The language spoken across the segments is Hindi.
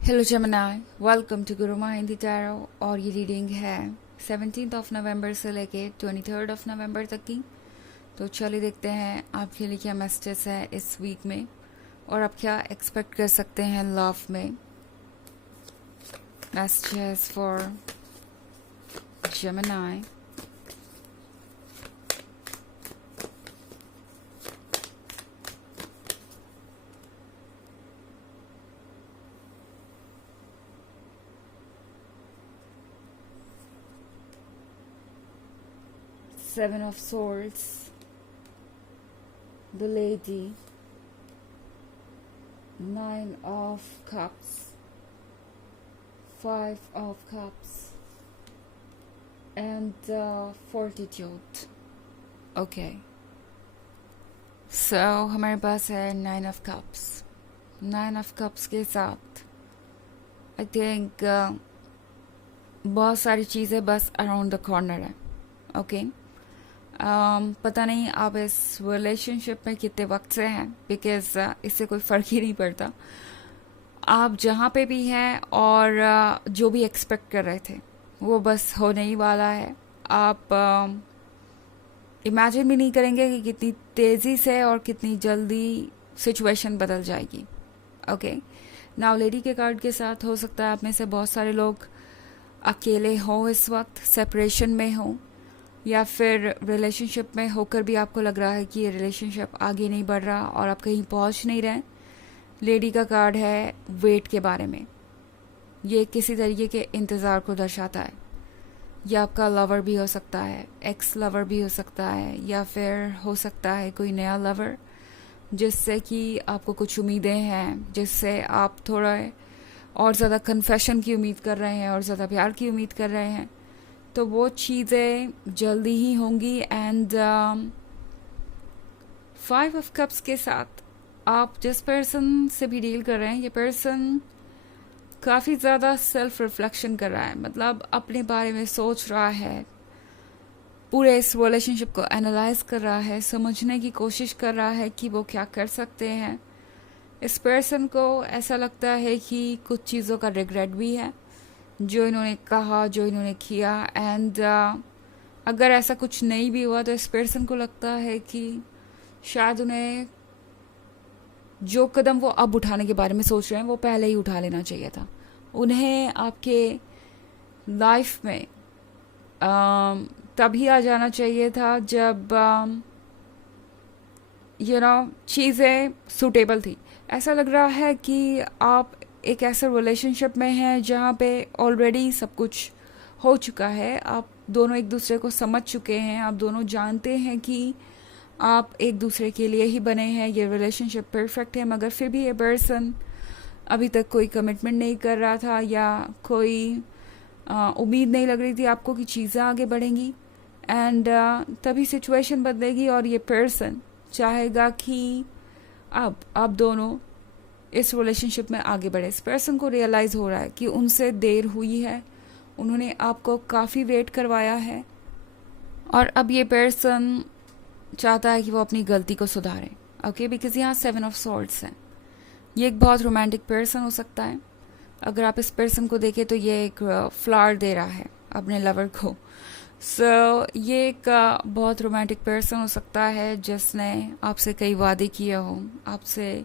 Hello Gemini, welcome to Guru Hindi tarot. और ये रीडिंग है 17 नवंबर से लेके 23 नवंबर तक की। तो चलिए देखते हैं आपके लिए क्या मैसेजेस है इस वीक में और आप क्या एक्सपेक्ट कर सकते हैं लव में। मैसेजेस फॉर जमनाय। 7 of Swords, the Lady, 9 of Cups, 5 of Cups, and Fortitude. Okay. So हमारे पास है 9 of Cups. 9 of Cups के साथ आई थिंक बहुत सारी चीज़ें बस अराउंड द कॉर्नर है। ओके। पता नहीं आप इस रिलेशनशिप में कितने वक्त से हैं, बिकॉज इससे कोई फ़र्क ही नहीं पड़ता। आप जहाँ पे भी हैं और जो भी एक्सपेक्ट कर रहे थे वो बस होने ही वाला है। आप इमेजिन भी नहीं करेंगे कि कितनी तेज़ी से और कितनी जल्दी सिचुएशन बदल जाएगी। ओके। नाउ लेडी के कार्ड के साथ हो सकता है आप में से बहुत सारे लोग अकेले हों इस वक्त, सेपरेशन में हों, या फिर रिलेशनशिप में होकर भी आपको लग रहा है कि ये रिलेशनशिप आगे नहीं बढ़ रहा और आप कहीं पहुंच नहीं रहे। लेडी का कार्ड है वेट के बारे में। ये किसी तरीके के इंतज़ार को दर्शाता है। ये आपका लवर भी हो सकता है, एक्स लवर भी हो सकता है, या फिर हो सकता है कोई नया लवर जिससे कि आपको कुछ उम्मीदें हैं, जिससे आप थोड़ा और ज़्यादा कन्फेशन की उम्मीद कर रहे हैं और ज़्यादा प्यार की उम्मीद कर रहे हैं। तो वो चीज़ें जल्दी ही होंगी। एंड 5 ऑफ कप्स के साथ आप जिस पर्सन से भी डील कर रहे हैं, ये पर्सन काफ़ी ज़्यादा सेल्फ रिफ्लेक्शन कर रहा है, मतलब अपने बारे में सोच रहा है, पूरे इस रिलेशनशिप को एनालाइज कर रहा है, समझने की कोशिश कर रहा है कि वो क्या कर सकते हैं। इस पर्सन को ऐसा लगता है कि कुछ चीज़ों का रिग्रेट भी है, जो इन्होंने कहा, जो इन्होंने किया। एंड अगर ऐसा कुछ नहीं भी हुआ तो इस पर्सन को लगता है कि शायद उन्हें जो कदम वो अब उठाने के बारे में सोच रहे हैं वो पहले ही उठा लेना चाहिए था। उन्हें आपके लाइफ में तभी आ जाना चाहिए था जब चीज़ें सूटेबल थी। ऐसा लग रहा है कि आप एक ऐसे रिलेशनशिप में हैं जहाँ पे ऑलरेडी सब कुछ हो चुका है। आप दोनों एक दूसरे को समझ चुके हैं, आप दोनों जानते हैं कि आप एक दूसरे के लिए ही बने हैं, ये रिलेशनशिप परफेक्ट है। मगर फिर भी ये पर्सन अभी तक कोई कमिटमेंट नहीं कर रहा था, या कोई उम्मीद नहीं लग रही थी आपको कि चीज़ें आगे बढ़ेंगी। एंड तभी सिचुएशन बदलेगी और ये पर्सन चाहेगा कि अब आप दोनों इस रिलेशनशिप में आगे बढ़े। इस पर्सन को रियलाइज़ हो रहा है कि उनसे देर हुई है, उन्होंने आपको काफ़ी वेट करवाया है, और अब ये पर्सन चाहता है कि वो अपनी गलती को सुधारे। ओके, बिकॉज यहाँ 7 ऑफ सॉर्ड्स हैं। ये एक बहुत रोमांटिक पर्सन हो सकता है। अगर आप इस पर्सन को देखें तो ये एक फ्लावर दे रहा है अपने लवर को। ये एक बहुत रोमांटिक पर्सन हो सकता है जिसने आपसे कई वादे किए हों, आपसे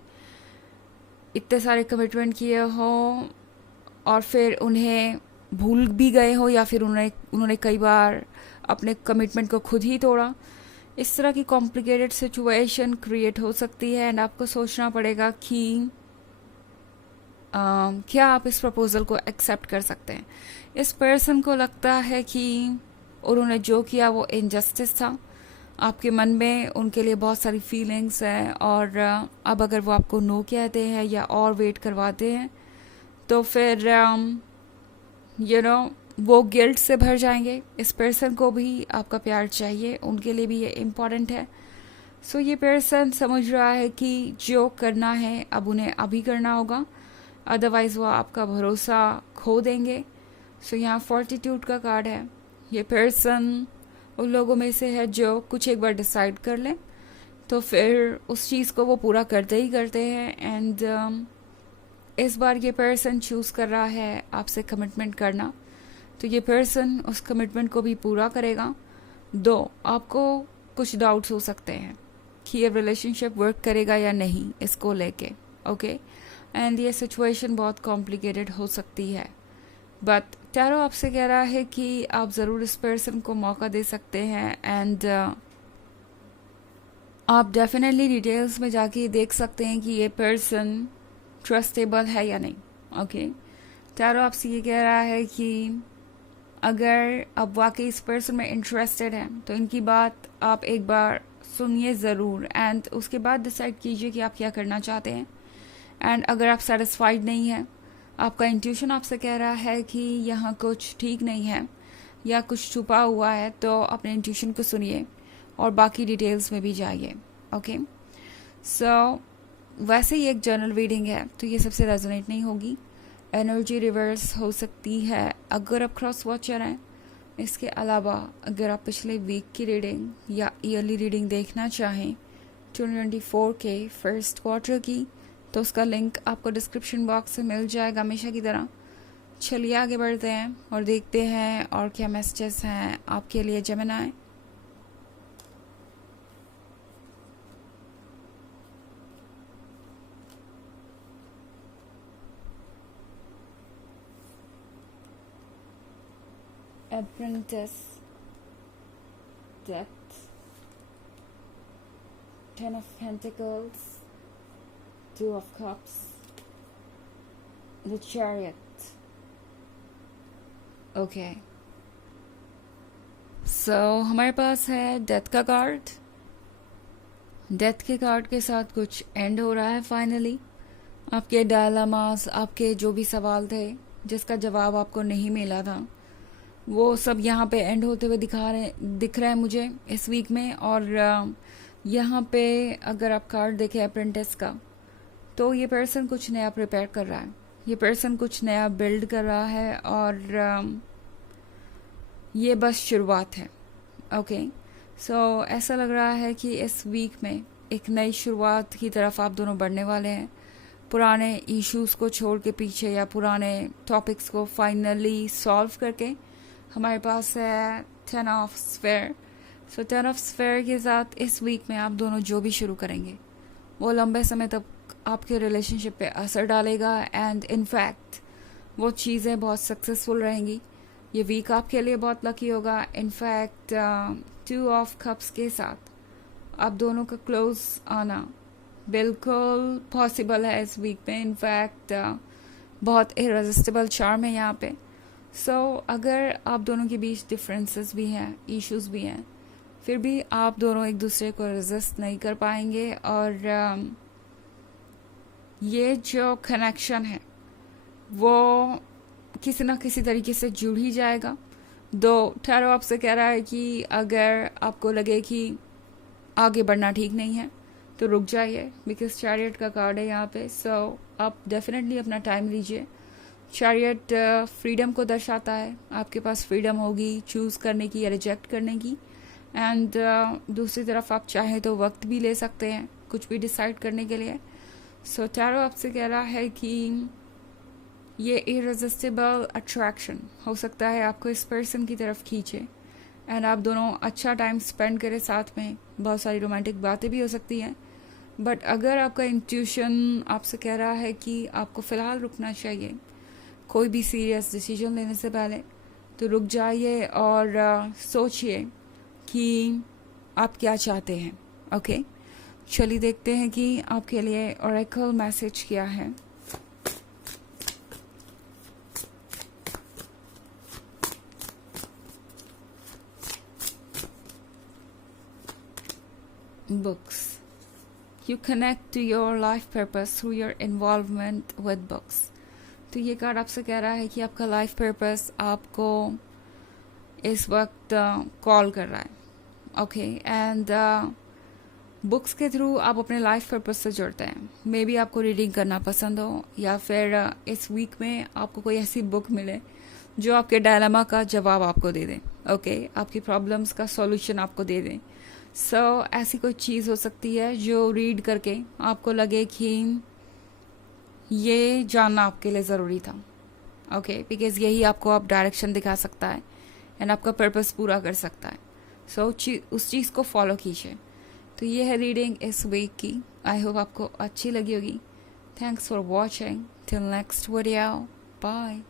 इतने सारे कमिटमेंट किए हों, और फिर उन्हें भूल भी गए हो, या फिर उन्होंने कई बार अपने कमिटमेंट को खुद ही तोड़ा। इस तरह की कॉम्प्लिकेटेड सिचुएशन क्रिएट हो सकती है। एंड आपको सोचना पड़ेगा कि क्या आप इस प्रपोजल को एक्सेप्ट कर सकते हैं। इस पर्सन को लगता है कि उन्होंने जो किया वो इनजस्टिस था। आपके मन में उनके लिए बहुत सारी फीलिंग्स हैं, और अब अगर वो आपको नो कहते हैं या और वेट करवाते हैं तो फिर वो गिल्ट से भर जाएंगे। इस पर्सन को भी आपका प्यार चाहिए, उनके लिए भी ये इम्पॉर्टेंट है। ये पर्सन समझ रहा है कि जो करना है अब उन्हें अभी करना होगा, अदरवाइज़ वो आपका भरोसा खो देंगे। यहाँ फॉर्टिट्यूड का कार्ड है। ये पर्सन उन लोगों में से है जो कुछ एक बार डिसाइड कर लें तो फिर उस चीज़ को वो पूरा करते ही करते हैं। एंड इस बार ये पर्सन चूज़ कर रहा है आपसे कमिटमेंट करना, तो ये पर्सन उस कमिटमेंट को भी पूरा करेगा। दो आपको कुछ डाउट्स हो सकते हैं कि ये रिलेशनशिप वर्क करेगा या नहीं इसको लेके, ओके। एंड ये सिचुएशन बहुत कॉम्प्लिकेटेड हो सकती है, बट टैरो आपसे कह रहा है कि आप ज़रूर इस पर्सन को मौका दे सकते हैं। एंड आप डेफिनेटली डिटेल्स में जाके देख सकते हैं कि ये पर्सन ट्रस्टेबल है या नहीं, ओके। टैरो आपसे ये कह रहा है कि अगर आप वाकई इस पर्सन में इंटरेस्टेड हैं तो इनकी बात आप एक बार सुनिए ज़रूर, एंड उसके बाद डिसाइड कीजिए कि आप क्या करना चाहते हैं। एंड अगर आप सेटिस्फाइड नहीं हैं, आपका इंट्यूशन आपसे कह रहा है कि यहाँ कुछ ठीक नहीं है या कुछ छुपा हुआ है, तो अपने इंट्यूशन को सुनिए और बाकी डिटेल्स में भी जाइए, ओके। सो वैसे ही एक जनरल रीडिंग है, तो ये सबसे रेजोनेट नहीं होगी। एनर्जी रिवर्स हो सकती है अगर आप क्रॉस वॉचर हैं। इसके अलावा अगर आप पिछले वीक की रीडिंग या ईयरली रीडिंग देखना चाहें 2024 के फर्स्ट क्वार्टर की, तो उसका लिंक आपको डिस्क्रिप्शन बॉक्स में मिल जाएगा हमेशा की तरह। चलिए आगे बढ़ते हैं और देखते हैं और क्या मैसेजेस हैं आपके लिए Gemini. Apprentice, Death, Ten of Pentacles, Two of Cups, The Chariot. Okay. So हमारे पास है डेथ का कार्ड। डेथ के कार्ड के साथ कुछ एंड हो रहा है फाइनली। आपके डायलेमास, आपके जो भी सवाल थे जिसका जवाब आपको नहीं मिला था, वो सब यहाँ पे एंड होते हुए दिख रहे हैं मुझे इस वीक में। और यहाँ पे अगर आप कार्ड देखें अप्रेंटिस का, तो ये पर्सन कुछ नया प्रिपेयर कर रहा है, ये पर्सन कुछ नया बिल्ड कर रहा है, और ये बस शुरुआत है, ओके। सो ऐसा लग रहा है कि इस वीक में एक नई शुरुआत की तरफ आप दोनों बढ़ने वाले हैं। पुराने इश्यूज़ को छोड़ के पीछे, या पुराने टॉपिक्स को फाइनली सॉल्व करके हमारे पास है 10 of sphere. So 10 of sphere के साथ इस वीक में आप दोनों जो भी शुरू करेंगे वो लंबे समय तक आपके रिलेशनशिप पे असर डालेगा, एंड इनफैक्ट वो चीज़ें बहुत सक्सेसफुल रहेंगी। ये वीक आपके लिए बहुत लकी होगा। इनफैक्ट 2 ऑफ कप्स के साथ आप दोनों का क्लोज आना बिल्कुल पॉसिबल है इस वीक में। इनफैक्ट बहुत इरेजिस्टिबल चार्म है यहाँ पे। सो अगर आप दोनों के बीच डिफरेंसेस भी हैं, इश्यूज भी हैं, फिर भी आप दोनों एक दूसरे को रेजिस्ट नहीं कर पाएंगे, और ये जो कनेक्शन है वो किसी ना किसी तरीके से जुड़ ही जाएगा। दो टैरो आपसे कह रहा है कि अगर आपको लगे कि आगे बढ़ना ठीक नहीं है तो रुक जाइए, बिकॉज चैरियट का कार्ड है यहाँ पे। सो आप डेफिनेटली अपना टाइम लीजिए। चैरियट फ्रीडम को दर्शाता है, आपके पास फ्रीडम होगी चूज़ करने की या रिजेक्ट करने की। एंड दूसरी तरफ आप चाहें तो वक्त भी ले सकते हैं कुछ भी डिसाइड करने के लिए। सो टैरो आपसे कह रहा है कि ये इरेजिस्टिबल अट्रैक्शन हो सकता है आपको इस पर्सन की तरफ खींचे, एंड आप दोनों अच्छा टाइम स्पेंड करें साथ में। बहुत सारी रोमांटिक बातें भी हो सकती हैं, बट अगर आपका इंट्यूशन आपसे कह रहा है कि आपको फ़िलहाल रुकना चाहिए कोई भी सीरियस डिसीजन लेने से पहले, तो रुक जाइए और सोचिए कि आप क्या चाहते हैं, ओके। चलिए देखते हैं कि आपके लिए ओरेकल मैसेज क्या है। Books. You connect to your life purpose through your involvement with books. तो ये कार्ड आपसे कह रहा है कि आपका लाइफ पर्पस आपको इस वक्त कॉल कर रहा है, ओके। एंड बुक्स के थ्रू आप अपने लाइफ पर्पस से जुड़ते हैं। मे बी आपको रीडिंग करना पसंद हो, या फिर इस वीक में आपको कोई ऐसी बुक मिले जो आपके डायलेमा का जवाब आपको दे दें, ओके। आपकी प्रॉब्लम्स का सॉल्यूशन आपको दे दें। ऐसी कोई चीज़ हो सकती है जो रीड करके आपको लगे कि ये जानना आपके लिए ज़रूरी था। ओके, बिकॉज यही आपको आप डायरेक्शन दिखा सकता है एंड आपका पर्पस पूरा कर सकता है। सो उस चीज़ को फॉलो कीजिए। तो ये है रीडिंग इस वीक की। आई होप आपको अच्छी लगी होगी। Thanks for watching. Till next video, bye.